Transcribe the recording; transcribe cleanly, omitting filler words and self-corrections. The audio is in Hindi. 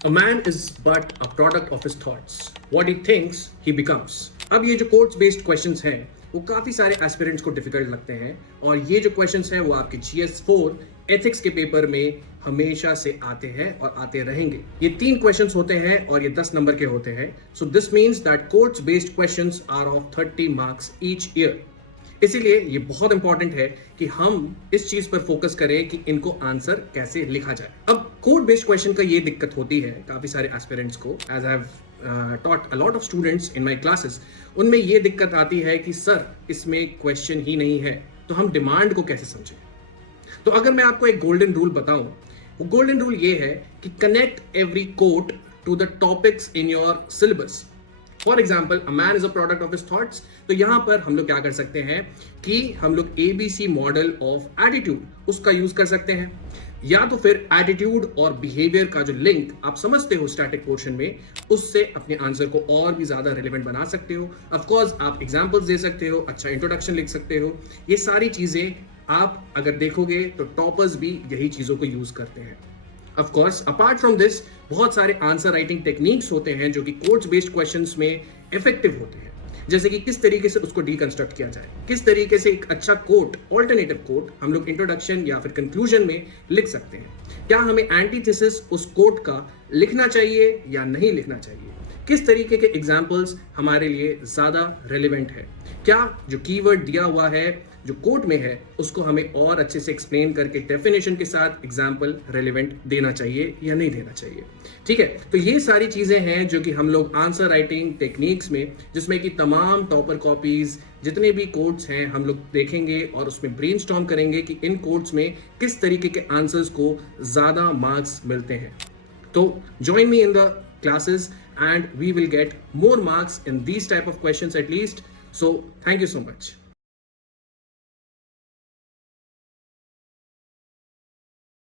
A man is but a product of his thoughts. What he thinks, he becomes. अब ये जो कोट्स बेस्ड क्वेश्चंस हैं वो काफी सारे एस्पिरेंट्स को डिफिकल्ट लगते हैं और ये जो क्वेश्चंस हैं वो आपके GS4 एथिक्स के पेपर में हमेशा से आते हैं और आते रहेंगे। ये 3 क्वेश्चंस होते हैं और ये 10 नंबर के होते हैं। So this means that quotes based questions are of 30 marks each year. इसीलिए ये बहुत इंपॉर्टेंट है कि हम इस चीज पर फोकस करें कि इनको आंसर कैसे लिखा जाए। अब कोड बेस्ड क्वेश्चन का ये दिक्कत होती है काफी सारे एस्पिरेंट्स को, as I have taught a lot of students in my classes, उनमें ये दिक्कत आती है कि सर इसमें क्वेश्चन ही नहीं है तो हम डिमांड को कैसे समझें। तो अगर मैं आपको एक गोल्डन रूल बताऊं, वो गोल्डन रूल ये है कि connect every quote to the topics in your syllabus. For example, a man is a product of his thoughts. तो यहां पर हम लोग क्या कर सकते हैं कि हम लोग ABC मॉडल ऑफ एटीट्यूड उसका यूज कर सकते हैं, या तो फिर एटीट्यूड और बिहेवियर का जो लिंक आप समझते हो स्टैटिक पोर्शन में, उससे अपने आंसर को और भी ज्यादा रिलेवेंट बना सकते हो। ऑफ कोर्स आप एग्जांपल्स दे सकते हो, अच्छा इंट्रोडक्शन लिख सकते हो। ये सारी चीजें आप अगर देखोगे तो टॉपर्स भी यही चीजों को यूज करते हैं। Of course apart from this बहुत सारे आंसर राइटिंग टेक्निक्स होते हैं जो कि कोट्स बेस्ड क्वेश्चंस में इफेक्टिव होते हैं, जैसे कि किस तरीके से उसको डीकंस्ट्रक्ट किया जाए, किस तरीके से एक अच्छा कोट, ऑल्टरनेटिव कोट हम लोग इंट्रोडक्शन या फिर कंक्लूजन में लिख सकते हैं, क्या हमें एंटीथेसिस उस कोट का लिखना चाहिए या नहीं लिखना चाहिए, किस तरीके के एग्जाम्पल्स हमारे लिए ज्यादा रेलिवेंट है, क्या जो कीवर्ड दिया हुआ है जो कोट में है उसको हमें और अच्छे से एक्सप्लेन करके डेफिनेशन के साथ एग्जाम्पल रेलिवेंट देना चाहिए या नहीं देना चाहिए। ठीक है, तो ये सारी चीजें हैं जो कि हम लोग आंसर राइटिंग टेक्निक्स में, जिसमें कि तमाम टॉपर कॉपीज जितने भी कोट्स हैं हम लोग देखेंगे और उसमें ब्रेनस्टॉर्म करेंगे कि इन कोट्स में किस तरीके के आंसर्स को ज्यादा मार्क्स मिलते हैं। तो join me in the classes and we will get more marks in these type of questions at least. So thank you so much.